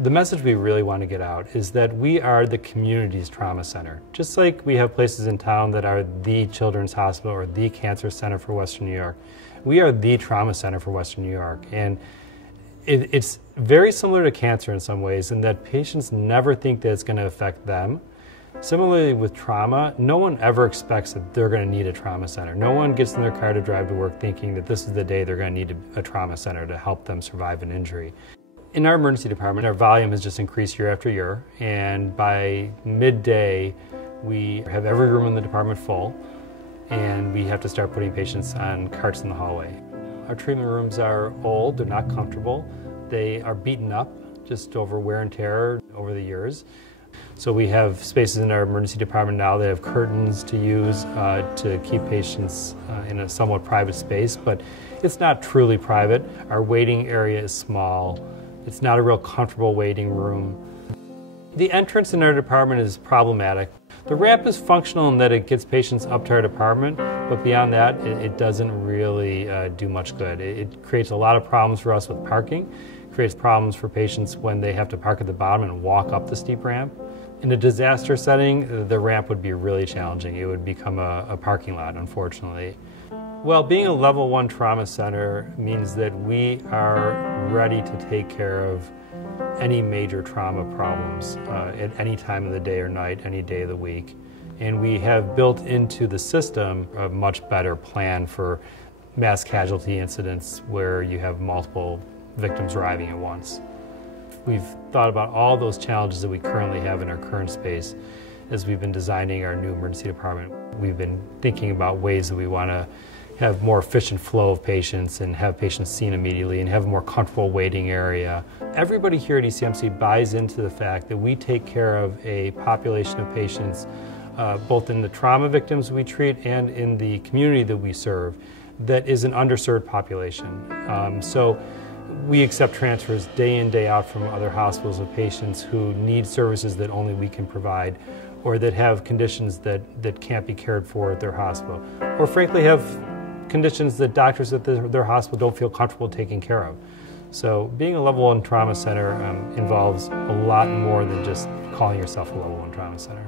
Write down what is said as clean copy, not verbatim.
The message we really want to get out is that we are the community's trauma center. Just like we have places in town that are the Children's Hospital or the Cancer Center for Western New York, we are the trauma center for Western New York. And it's very similar to cancer in some ways in that patients never think that it's going to affect them. Similarly with trauma, no one ever expects that they're going to need a trauma center. No one gets in their car to drive to work thinking that this is the day they're going to need a trauma center to help them survive an injury. In our emergency department, our volume has just increased year after year, and by midday, we have every room in the department full, and we have to start putting patients on carts in the hallway. Our treatment rooms are old, they're not comfortable, they are beaten up just over wear and tear over the years. So we have spaces in our emergency department now that have curtains to use to keep patients in a somewhat private space, but it's not truly private. Our waiting area is small. It's not a real comfortable waiting room. The entrance in our department is problematic. The ramp is functional in that it gets patients up to our department, but beyond that, it doesn't really do much good. It creates a lot of problems for us with parking. It creates problems for patients when they have to park at the bottom and walk up the steep ramp. In a disaster setting, the ramp would be really challenging. It would become a parking lot, unfortunately. Well, being a level 1 trauma center means that we are ready to take care of any major trauma problems at any time of the day or night, any day of the week. And we have built into the system a much better plan for mass casualty incidents where you have multiple victims arriving at once. We've thought about all those challenges that we currently have in our current space as we've been designing our new emergency department. We've been thinking about ways that we want to have more efficient flow of patients and have patients seen immediately and have a more comfortable waiting area. Everybody here at ECMC buys into the fact that we take care of a population of patients, both in the trauma victims we treat and in the community that we serve, that is an underserved population. So we accept transfers day in, day out from other hospitals of patients who need services that only we can provide, or that have conditions that can't be cared for at their hospital, or frankly have conditions that doctors at their hospital don't feel comfortable taking care of. So being a level 1 trauma center involves a lot more than just calling yourself a level 1 trauma center.